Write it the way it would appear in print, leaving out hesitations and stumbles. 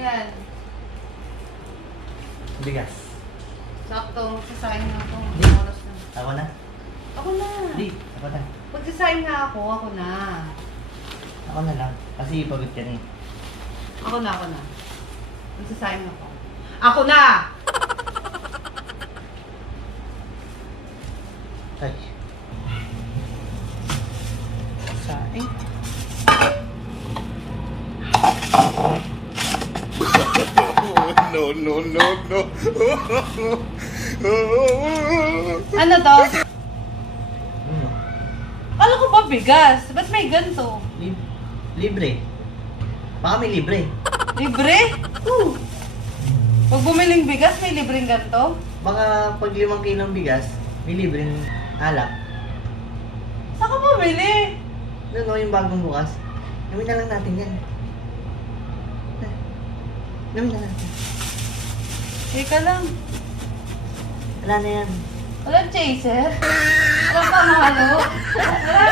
yan? Bigas. Sakto, magsasaing na ako. Hindi. Oras na. Ako na. Ako na. Hindi. Ako na. Magsasaing nga ako na. Ako na lang. Kasi pagod ka na eh. Ako na. Magsasaing ako. Ako na! Ay. Saing. No, no, no, no. Ano to? Ano? Kala ko ba bigas? Ba't may ganito? Libre. Baka may libre. Libre? Pag bumiling bigas, may libreng ganito? Baka pag 5 kilong bigas, may libreng alak. Saan ka bumili? No, yung bagong bukas. Gawin na lang natin yan. Gawin na natin. Teka lang. Wala na yan. Walang chaser? Walang pamalo? Wala?